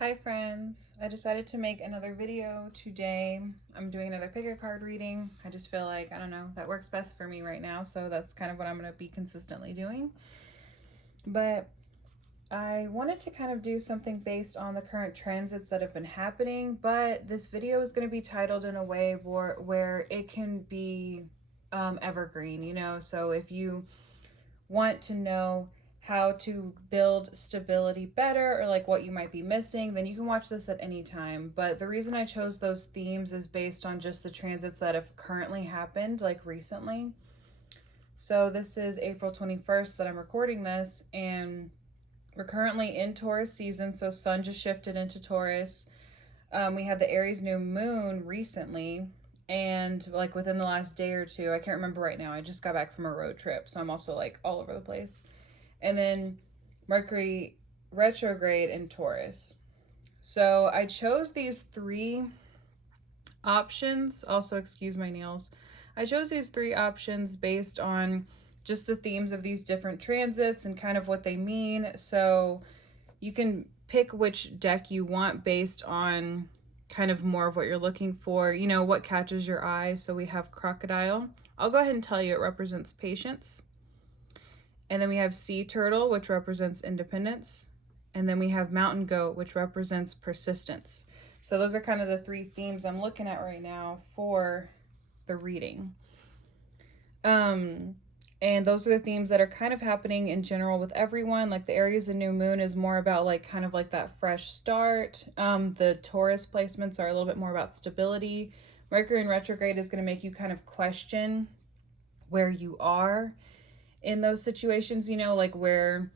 Hi friends, I decided to make another video today. I'm doing another pick a card reading. I just feel like, I don't know, that works best for me right now, so that's kind of what I'm going to be consistently doing. But I wanted to kind of do something based on the current transits that have been happening, but this video is going to be titled in a way where it can be evergreen, so if you want to know how to build stability better or like what you might be missing, then you can watch this at any time. But the reason I chose those themes is based on just the transits that have currently happened, like recently. So this is April 21st that I'm recording this, and we're currently in Taurus season, so Sun just shifted into Taurus. We had the Aries new moon recently, and like within the last day or two, I can't remember right now. I just got back from a road trip, so I'm also like all over the place. And then Mercury retrograde in Taurus. So I chose these three options. Also, excuse my nails. I chose these three options based on just the themes of these different transits and kind of what they mean. So you can pick which deck you want based on kind of more of what you're looking for, what catches your eye. So we have Crocodile. I'll go ahead and tell you it represents patience. And then we have Sea Turtle, which represents independence. And then we have Mountain Goat, which represents persistence. So those are kind of the three themes I'm looking at right now for the reading. And those are the themes that are kind of happening in general with everyone. Like the Aries and New Moon is more about like kind of like that fresh start. The Taurus placements are a little bit more about stability. Mercury in retrograde is going to make you kind of question where you are in those situations, like where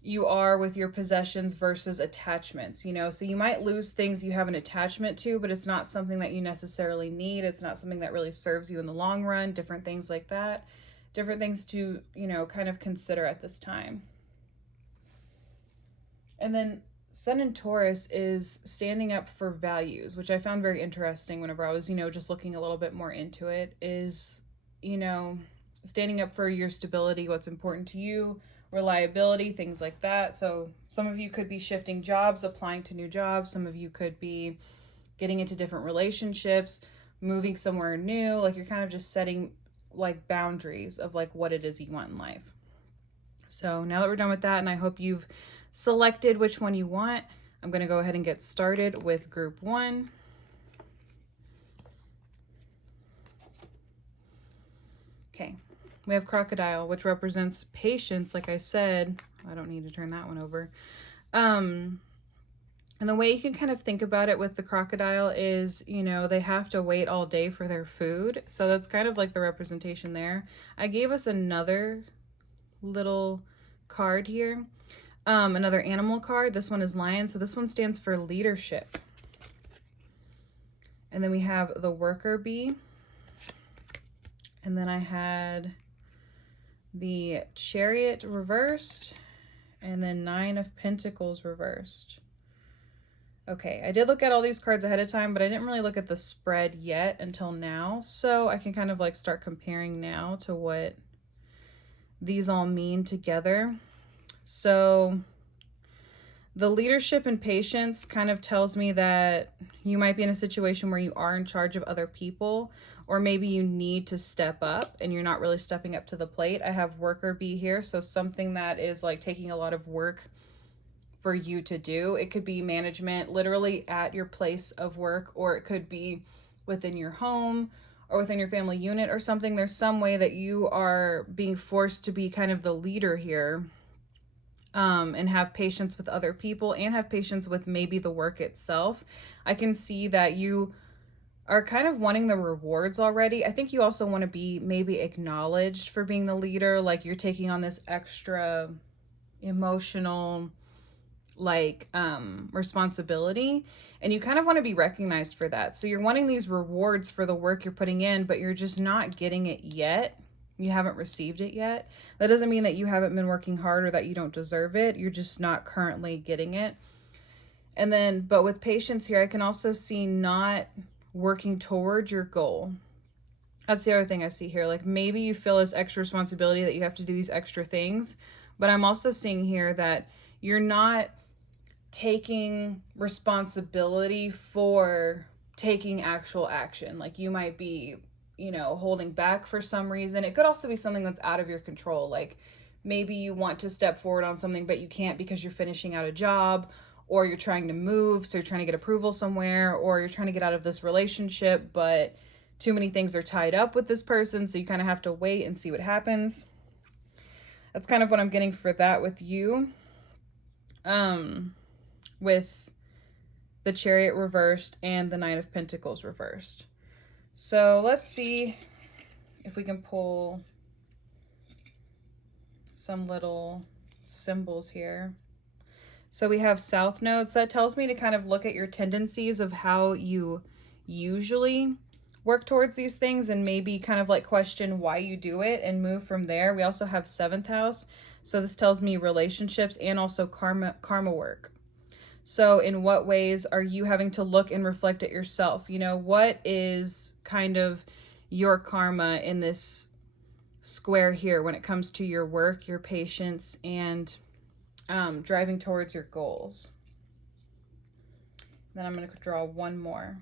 you are with your possessions versus attachments, so you might lose things you have an attachment to, but it's not something that you necessarily need. It's not something that really serves you in the long run. Different things like that, different things to kind of consider at this time. And then Sun in Taurus is standing up for values, which I found very interesting whenever I was just looking a little bit more into it. Is standing up for your stability, what's important to you, reliability, things like that. So some of you could be shifting jobs, applying to new jobs. Some of you could be getting into different relationships, moving somewhere new. Like you're kind of just setting like boundaries of like what it is you want in life. So now that we're done with that, and I hope you've selected which one you want, I'm going to go ahead and get started with group one. Okay, we have Crocodile, which represents patience. Like I said, I don't need to turn that one over. And the way you can kind of think about it with the crocodile is, they have to wait all day for their food. So that's kind of like the representation there. I gave us another little card here, another animal card. This one is lion. So this one stands for leadership. And then we have the worker bee. And then I had the chariot reversed, and then 9 of Pentacles reversed. Okay, I did look at all these cards ahead of time, but I didn't really look at the spread yet until now. So I can kind of like start comparing now to what these all mean together. So the leadership and patience kind of tells me that you might be in a situation where you are in charge of other people, or maybe you need to step up and you're not really stepping up to the plate. I have worker bee here, so something that is like taking a lot of work for you to do. It could be management literally at your place of work, or it could be within your home or within your family unit or something. There's some way that you are being forced to be kind of the leader here, and have patience with other people and have patience with maybe the work itself. I can see that you are kind of wanting the rewards already. I think you also want to be maybe acknowledged for being the leader. Like you're taking on this extra emotional responsibility, and you kind of want to be recognized for that. So you're wanting these rewards for the work you're putting in, but you're just not getting it yet. You haven't received it yet. That doesn't mean that you haven't been working hard or that you don't deserve it. You're just not currently getting it. And then, but with patience here, I can also see not working towards your goal. That's the other thing I see here. Like maybe you feel this extra responsibility that you have to do these extra things, but I'm also seeing here that you're not taking responsibility for taking actual action. Like you might be, you know, holding back for some reason. It could also be something that's out of your control. Like maybe you want to step forward on something, but you can't because you're finishing out a job, or you're trying to move, so you're trying to get approval somewhere, or you're trying to get out of this relationship, but too many things are tied up with this person, so you kind of have to wait and see what happens. That's kind of what I'm getting for that with you. With the Chariot reversed and the Nine of Pentacles reversed. So let's see if we can pull some little symbols here. So we have South Nodes. That tells me to kind of look at your tendencies of how you usually work towards these things, and maybe kind of like question why you do it and move from there. We also have 7th house. So this tells me relationships and also karma work. So in what ways are you having to look and reflect at yourself? You know, what is kind of your karma in this square here when it comes to your work, your patience, and driving towards your goals? Then I'm going to draw one more.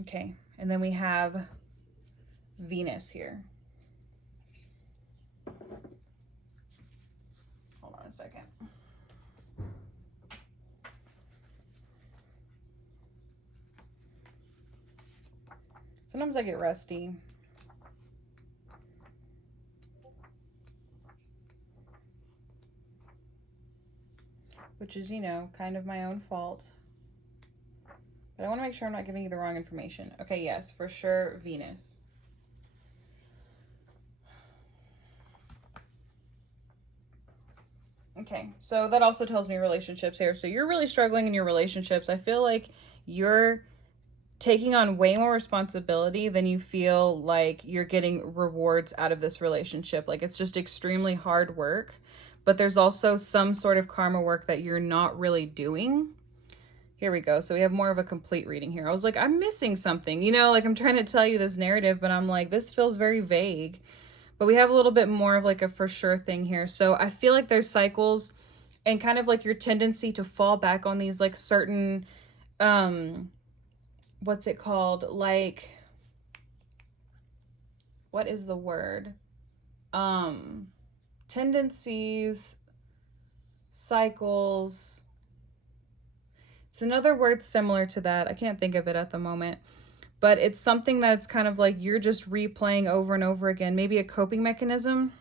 Okay, and then we have Venus here. Hold on a second. Sometimes I get rusty. Which is, you know, kind of my own fault. But I want to make sure I'm not giving you the wrong information. Okay, yes, for sure, Venus. Okay, so that also tells me relationships here. So you're really struggling in your relationships. I feel like you're taking on way more responsibility than you feel like you're getting rewards out of this relationship. Like it's just extremely hard work, but there's also some sort of karma work that you're not really doing. Here we go. So we have more of a complete reading here. I was like, I'm missing something, you know, like I'm trying to tell you this narrative, but I'm like, this feels very vague. But we have a little bit more of like a for sure thing here. So I feel like there's cycles and kind of like your tendency to fall back on these like certain, what's it called? Like, what is the word? Tendencies, cycles. It's another word similar to that. I can't think of it at the moment. But it's something that's kind of like you're just replaying over and over again. Maybe a coping mechanism.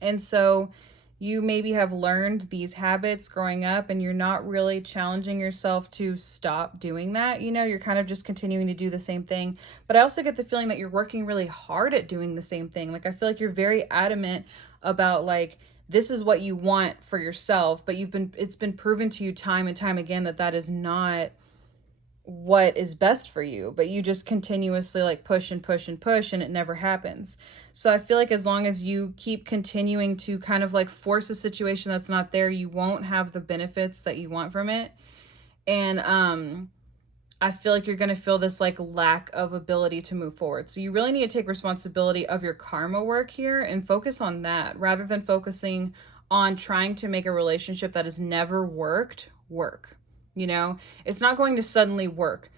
And so you maybe have learned these habits growing up and you're not really challenging yourself to stop doing that. You know, you're kind of just continuing to do the same thing. But I also get the feeling that you're working really hard at doing the same thing. Like I feel like you're very adamant about like, this is what you want for yourself, but it's been proven to you time and time again that that is not what is best for you, but you just continuously like push and push and push and it never happens. So I feel like as long as you keep continuing to kind of like force a situation that's not there, you won't have the benefits that you want from it. And I feel like you're going to feel this like lack of ability to move forward. So you really need to take responsibility of your karma work here and focus on that rather than focusing on trying to make a relationship that has never worked work. You know, it's not going to suddenly work.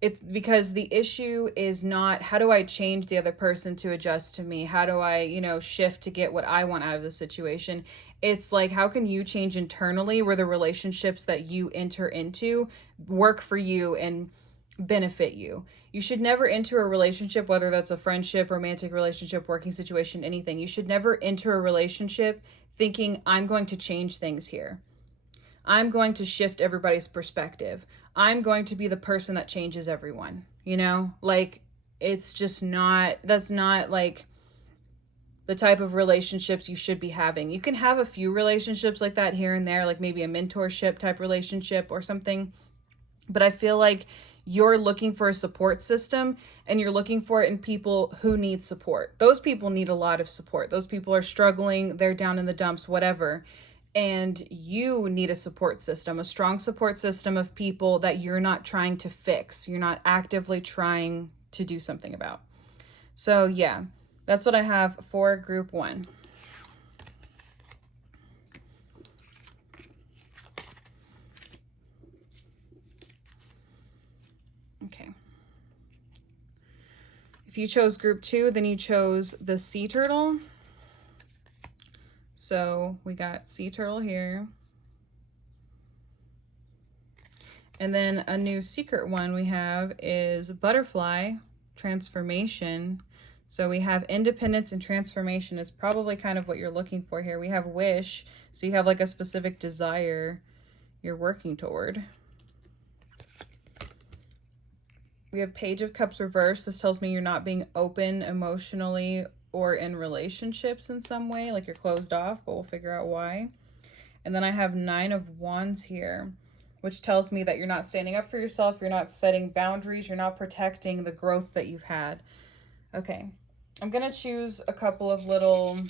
It's because the issue is not how do I change the other person to adjust to me? How do I, you know, shift to get what I want out of the situation? It's like, how can you change internally where the relationships that you enter into work for you and benefit you? You should never enter a relationship, whether that's a friendship, romantic relationship, working situation, anything. You should never enter a relationship thinking, I'm going to change things here. I'm going to shift everybody's perspective. I'm going to be the person that changes everyone, you know? Like, it's just not, that's not like the type of relationships you should be having. You can have a few relationships like that here and there, like maybe a mentorship type relationship or something. But I feel like you're looking for a support system and you're looking for it in people who need support. Those people need a lot of support. Those people are struggling, they're down in the dumps, whatever. And you need a support system, a strong support system of people that you're not trying to fix. You're not actively trying to do something about. So yeah, that's what I have for group 1. If you chose group 2, then you chose the sea turtle. So we got sea turtle here. And then a new secret one we have is butterfly transformation. So we have independence and transformation is probably kind of what you're looking for here. We have wish, so you have like a specific desire you're working toward. We have Page of Cups reversed. This tells me you're not being open emotionally or in relationships in some way, like you're closed off, but we'll figure out why. And then I have 9 of Wands here, which tells me that you're not standing up for yourself, you're not setting boundaries, you're not protecting the growth that you've had. Okay, I'm gonna choose a couple of little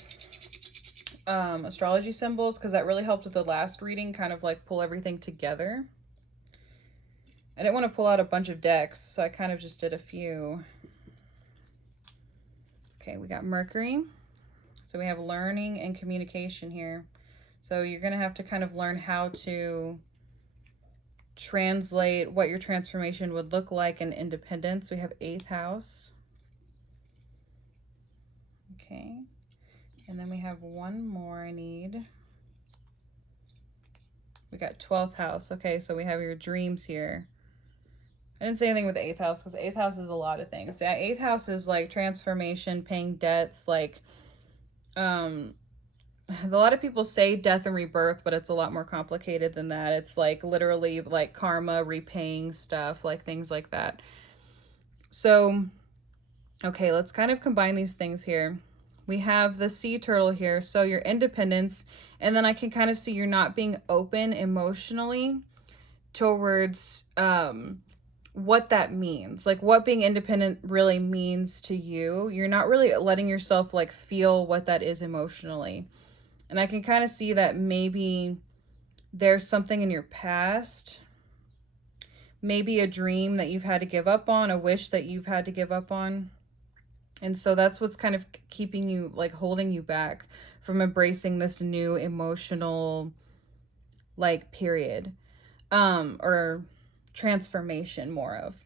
astrology symbols because that really helped with the last reading, kind of like pull everything together. I didn't want to pull out a bunch of decks, so I kind of just did a few. Okay, we got Mercury. So we have learning and communication here. So you're going to have to kind of learn how to translate what your transformation would look like in independence. We have 8th house. Okay. And then we have one more I need. We got 12th house. Okay, so we have your dreams here. I didn't say anything with the 8th house because the 8th house is a lot of things. The 8th house is like transformation, paying debts, like a lot of people say death and rebirth, but it's a lot more complicated than that. It's like literally like karma, repaying stuff, like things like that. So, okay, let's kind of combine these things here. We have the sea turtle here, so your independence, and then I can kind of see you're not being open emotionally towards what that means, like what being independent really means to you. You're not really letting yourself like feel what that is emotionally. And I can kind of see that maybe there's something in your past, maybe a dream that you've had to give up on, a wish that you've had to give up on. And so that's what's kind of keeping you, like holding you back from embracing this new emotional like period or transformation more of.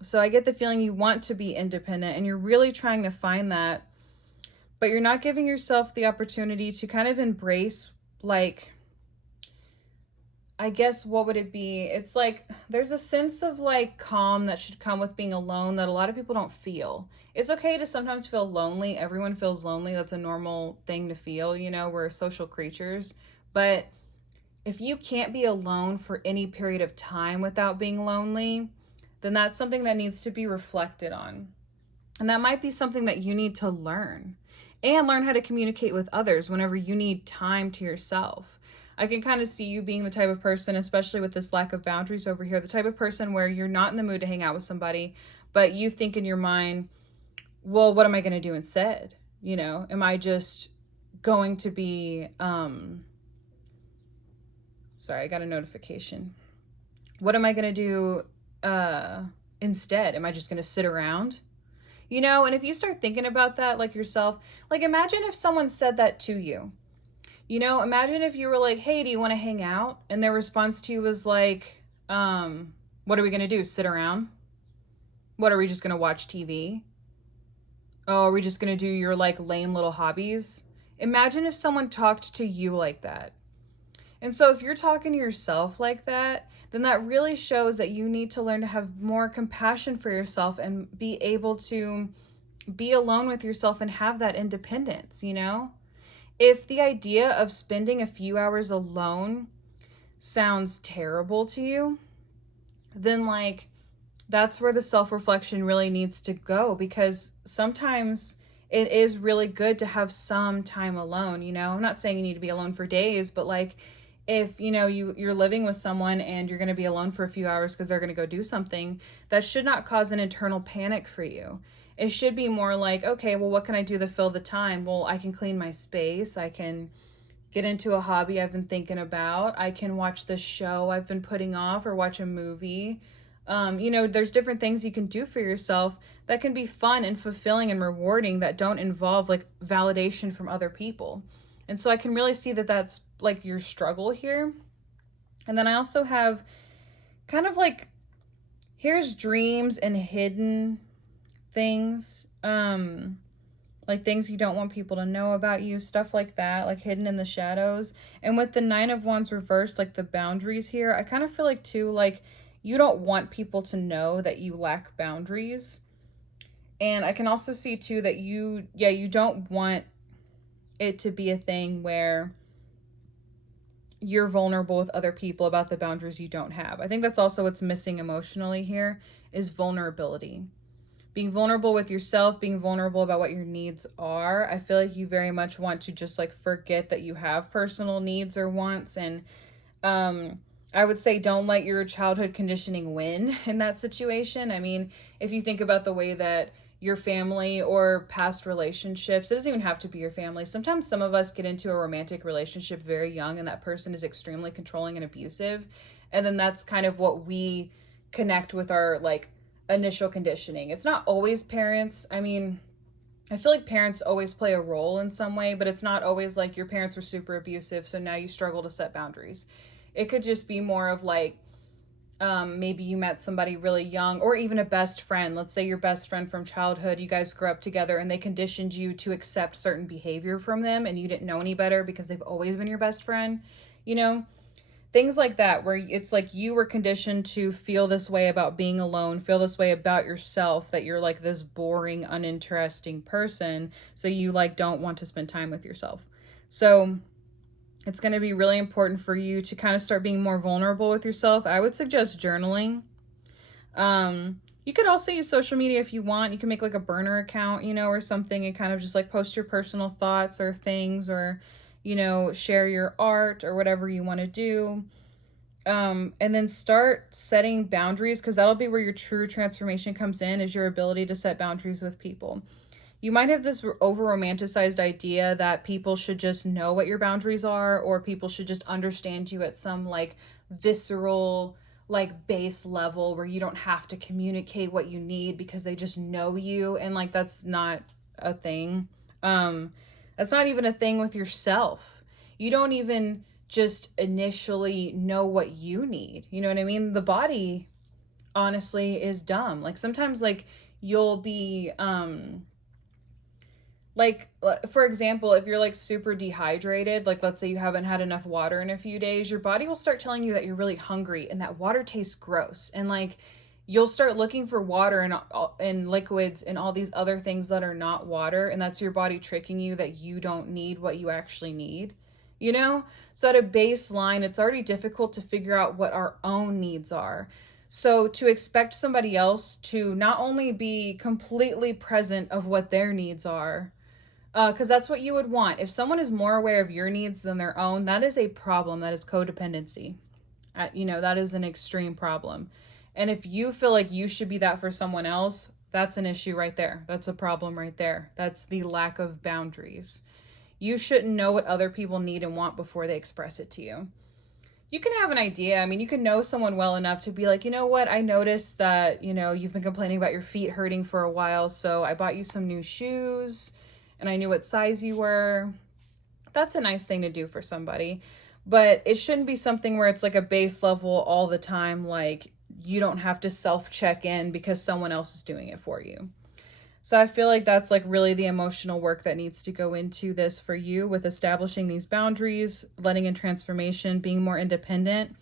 So I get the feeling you want to be independent and you're really trying to find that, but you're not giving yourself the opportunity to kind of embrace, like, I guess what would it be? It's like there's a sense of like calm that should come with being alone that a lot of people don't feel. It's okay to sometimes feel lonely. Everyone feels lonely. That's a normal thing to feel, you know, we're social creatures. But if you can't be alone for any period of time without being lonely, then that's something that needs to be reflected on. And that might be something that you need to learn and learn how to communicate with others whenever you need time to yourself. I can kind of see you being the type of person, especially with this lack of boundaries over here, the type of person where you're not in the mood to hang out with somebody, but you think in your mind, well, what am I going to do instead? You know, am I just going to be, sorry, I got a notification. What am I going to do instead? Am I just going to sit around? You know, and if you start thinking about that, like yourself, like imagine if someone said that to you. You know, imagine if you were like, hey, do you want to hang out? And their response to you was like, what are we going to do? Sit around? What, are we just going to watch TV? Oh, are we just going to do your like lame little hobbies? Imagine if someone talked to you like that. And so if you're talking to yourself like that, then that really shows that you need to learn to have more compassion for yourself and be able to be alone with yourself and have that independence, you know? If the idea of spending a few hours alone sounds terrible to you, then like that's where the self-reflection really needs to go, because sometimes it is really good to have some time alone, you know? I'm not saying you need to be alone for days, but like if, you know, you're living with someone and you're going to be alone for a few hours because they're going to go do something, that should not cause an internal panic for you. It should be more like, okay, well, what can I do to fill the time? Well, I can clean my space. I can get into a hobby I've been thinking about. I can watch the show I've been putting off or watch a movie. You know, there's different things you can do for yourself that can be fun and fulfilling and rewarding that don't involve like validation from other people. And so I can really see that that's like your struggle here. And then I also have kind of like, here's dreams and hidden things, like things you don't want people to know about you, stuff like that, like hidden in the shadows. And with the Nine of Wands reversed, like the boundaries here, I kind of feel like too, like you don't want people to know that you lack boundaries. And I can also see too that you don't want it to be a thing where you're vulnerable with other people about the boundaries you don't have. I think that's also what's missing emotionally here is vulnerability. Being vulnerable with yourself, being vulnerable about what your needs are. I feel like you very much want to just like forget that you have personal needs or wants. And I would say don't let your childhood conditioning win in that situation. I mean, if you think about the way that your family or past relationships, it doesn't even have to be your family. Sometimes some of us get into a romantic relationship very young and that person is extremely controlling and abusive. And then that's kind of what we connect with our like initial conditioning. It's not always parents. I mean, I feel like parents always play a role in some way, but it's not always like your parents were super abusive, so now you struggle to set boundaries. It could just be more of like, maybe you met somebody really young, or even a best friend. Let's say your best friend from childhood, you guys grew up together and they conditioned you to accept certain behavior from them and you didn't know any better because they've always been your best friend, you know? Things like that, where it's like you were conditioned to feel this way about being alone, feel this way about yourself, that you're like this boring, uninteresting person, so you like don't want to spend time with yourself. So it's going to be really important for you to kind of start being more vulnerable with yourself. I would suggest journaling. You could also use social media if you want. You can make like a burner account, you know, or something, and kind of just like post your personal thoughts or things, or you know, share your art or whatever you want to do. And then start setting boundaries, because that'll be where your true transformation comes in, is your ability to set boundaries with people. You might have this over romanticized idea that people should just know what your boundaries are, or people should just understand you at some like visceral, like base level where you don't have to communicate what you need because they just know you. And like, that's not a thing. That's not even a thing with yourself. You don't even just initially know what you need. You know what I mean? The body honestly is dumb. Like sometimes like you'll be like for example, if you're like super dehydrated, like let's say you haven't had enough water in a few days, your body will start telling you that you're really hungry and that water tastes gross, and like you'll start looking for water and liquids and all these other things that are not water, and that's your body tricking you that you don't need what you actually need, you know? So at a baseline, it's already difficult to figure out what our own needs are. So to expect somebody else to not only be completely present of what their needs are, because that's what you would want. If someone is more aware of your needs than their own, that is a problem. That is codependency. You know, that is an extreme problem. And if you feel like you should be that for someone else, that's an issue right there. That's a problem right there. That's the lack of boundaries. You shouldn't know what other people need and want before they express it to you. You can have an idea. I mean, you can know someone well enough to be like, you know what, I noticed that, you know, you've been complaining about your feet hurting for a while, so I bought you some new shoes and I knew what size you were. That's a nice thing to do for somebody. But it shouldn't be something where it's like a base level all the time, like you don't have to self-check in because someone else is doing it for you. So I feel like that's like really the emotional work that needs to go into this for you, with establishing these boundaries, letting in transformation, being more independent.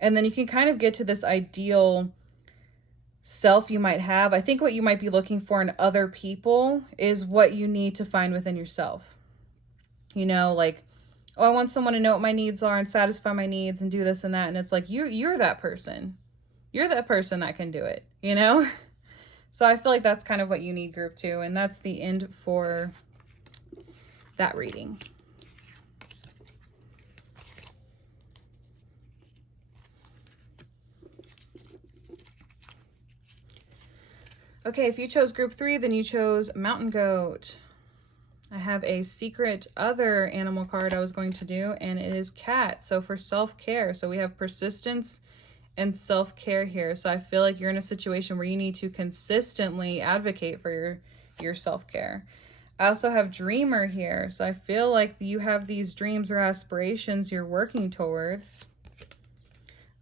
And then you can kind of get to this ideal self you might have. I think what you might be looking for in other people is what you need to find within yourself. You know, like, oh, I want someone to know what my needs are and satisfy my needs and do this and that. And it's like, you're that person. You're that person that can do it, you know? So I feel like that's kind of what you need, group 2. And that's the end for that reading. Okay, if you chose group 3, then you chose Mountain Goat. I have a secret other animal card I was going to do, and it is Cat. So for self-care. So we have persistence and self-care here. So I feel like you're in a situation where you need to consistently advocate for your self-care. I also have Dreamer here. So I feel like you have these dreams or aspirations you're working towards.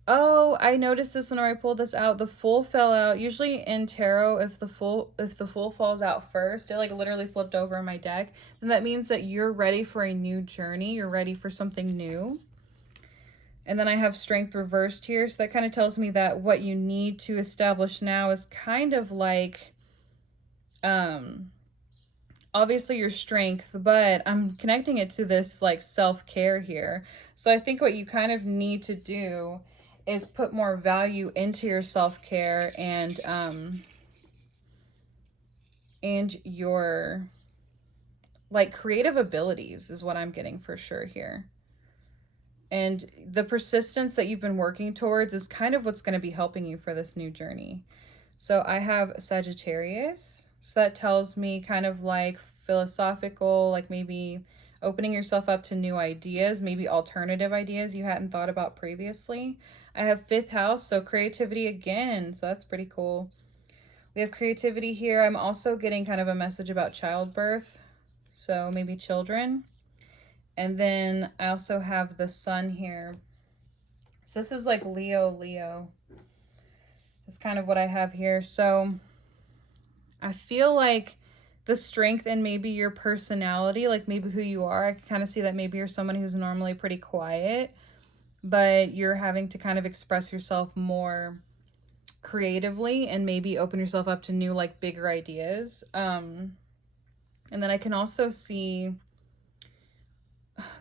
Oh, I noticed this when I pulled this out. The Fool fell out. Usually in tarot, if the Fool falls out first, it like literally flipped over in my deck, then that means that you're ready for a new journey. You're ready for something new. And then I have Strength reversed here. So that kind of tells me that what you need to establish now is kind of like, obviously your strength, but I'm connecting it to this like self-care here. So I think what you kind of need to do is put more value into your self-care and your like creative abilities is what I'm getting for sure here. And the persistence that you've been working towards is kind of what's going to be helping you for this new journey. So I have Sagittarius. So that tells me kind of like philosophical, like maybe opening yourself up to new ideas, maybe alternative ideas you hadn't thought about previously. I have fifth house, so creativity again. So that's pretty cool. We have creativity here. I'm also getting kind of a message about childbirth. So maybe children. And then I also have the sun here. So this is like Leo. That's kind of what I have here. So I feel like the strength in maybe your personality, like maybe who you are, I can kind of see that maybe you're someone who's normally pretty quiet, but you're having to kind of express yourself more creatively and maybe open yourself up to new, like bigger ideas. And then I can also see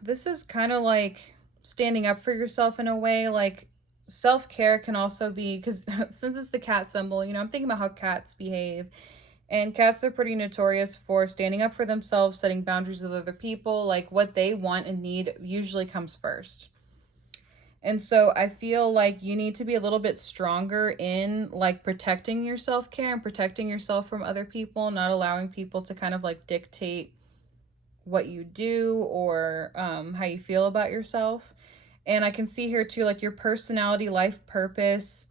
this is kind of like standing up for yourself in a way. Like self-care can also be, because since it's the cat symbol, I'm thinking about how cats behave. And cats are pretty notorious for standing up for themselves, setting boundaries with other people. Like what they want and need usually comes first. And so I feel like you need to be a little bit stronger in like protecting your self-care and protecting yourself from other people, not allowing people to kind of like dictate what you do or how you feel about yourself. And I can see here too, like your personality, life purpose,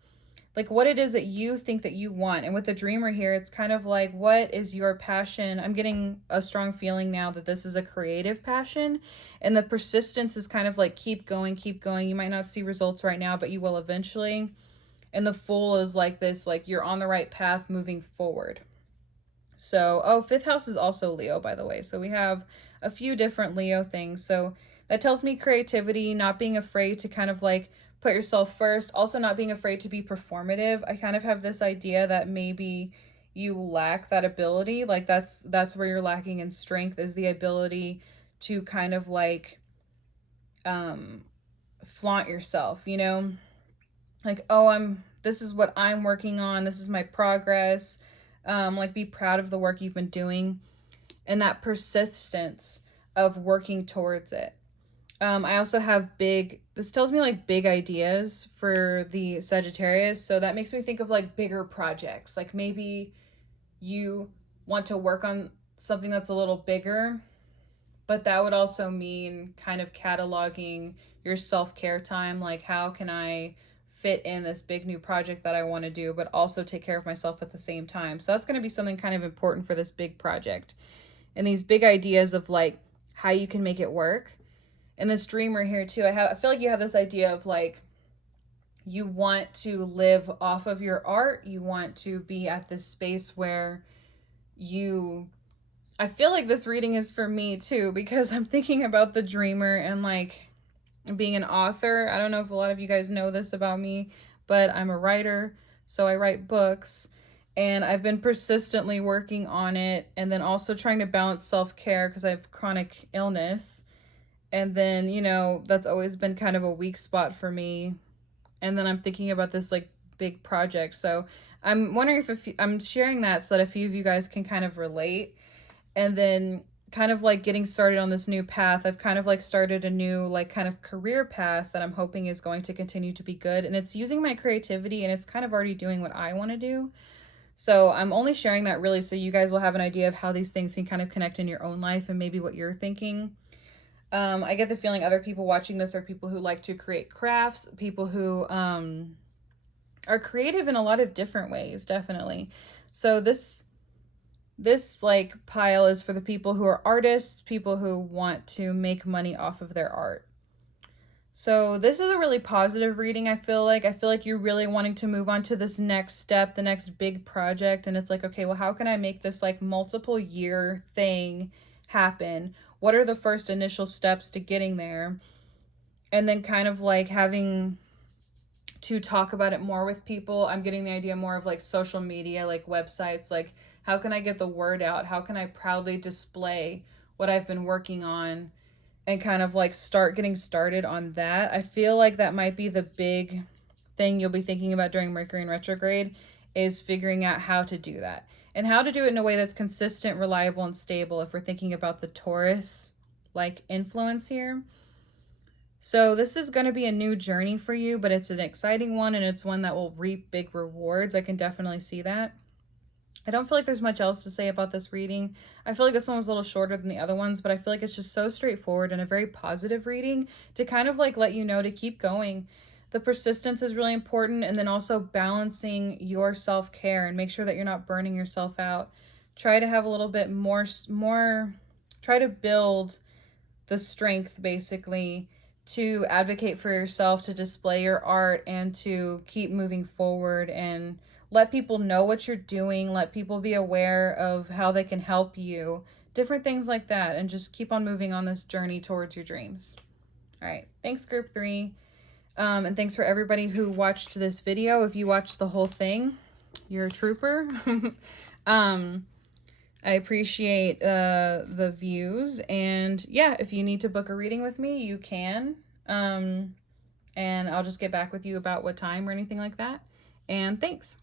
like what it is that you think that you want. And with the dreamer here, it's kind of like, what is your passion? I'm getting a strong feeling now that this is a creative passion, and the persistence is kind of like keep going, keep going. You might not see results right now, but you will eventually. And the Fool is like this, like you're on the right path moving forward. So, oh, fifth house is also Leo, by the way. So we have a few different Leo things. So that tells me creativity, not being afraid to kind of like put yourself first, also not being afraid to be performative. I kind of have this idea that maybe you lack that ability. Like that's where you're lacking in strength, is the ability to kind of like flaunt yourself, like, oh, this is what I'm working on, this is my progress. Like be proud of the work you've been doing and that persistence of working towards it. I also have this tells me like big ideas for the Sagittarius. So that makes me think of like bigger projects. Like maybe you want to work on something that's a little bigger, but that would also mean kind of cataloging your self-care time. Like how can I fit in this big new project that I want to do, but also take care of myself at the same time. So that's going to be something kind of important for this big project. And these big ideas of like how you can make it work. And this dreamer here too, I feel like you have this idea of like you want to live off of your art. You want to be at this space where I feel like this reading is for me too, because I'm thinking about the dreamer and like being an author. I don't know if a lot of you guys know this about me, but I'm a writer, so I write books, and I've been persistently working on it, and then also trying to balance self-care because I have chronic illness. And then, that's always been kind of a weak spot for me. And then I'm thinking about this like big project. So I'm wondering if I'm sharing that so that a few of you guys can kind of relate. And then kind of like getting started on this new path. I've kind of like started a new like kind of career path that I'm hoping is going to continue to be good. And it's using my creativity, and it's kind of already doing what I want to do. So I'm only sharing that really so you guys will have an idea of how these things can kind of connect in your own life and maybe what you're thinking. I get the feeling other people watching this are people who like to create crafts, people who are creative in a lot of different ways, definitely. So this like pile is for the people who are artists, people who want to make money off of their art. So this is a really positive reading, I feel like. I feel like you're really wanting to move on to this next step, the next big project. And it's like, okay, well, how can I make this like multiple year thing happen? What are the first initial steps to getting there? And then kind of like having to talk about it more with people. I'm getting the idea more of like social media, like websites, like how can I get the word out? How can I proudly display what I've been working on and kind of like start getting started on that? I feel like that might be the big thing you'll be thinking about during Mercury in retrograde, is figuring out how to do that and how to do it in a way that's consistent, reliable, and stable if we're thinking about the Taurus like influence here. So this is going to be a new journey for you, but it's an exciting one, and it's one that will reap big rewards. I can definitely see that. I don't feel like there's much else to say about this reading. I feel like this one was a little shorter than the other ones, but I feel like it's just so straightforward and a very positive reading to kind of like let you know to keep going. The persistence is really important, and then also balancing your self-care and make sure that you're not burning yourself out. Try to have a little bit more, try to build the strength basically to advocate for yourself, to display your art, and to keep moving forward and let people know what you're doing, let people be aware of how they can help you, different things like that, and just keep on moving on this journey towards your dreams. All right, thanks group 3. And thanks for everybody who watched this video. If you watched the whole thing, you're a trooper. I appreciate the views, and yeah, if you need to book a reading with me, you can. And I'll just get back with you about what time or anything like that. And thanks.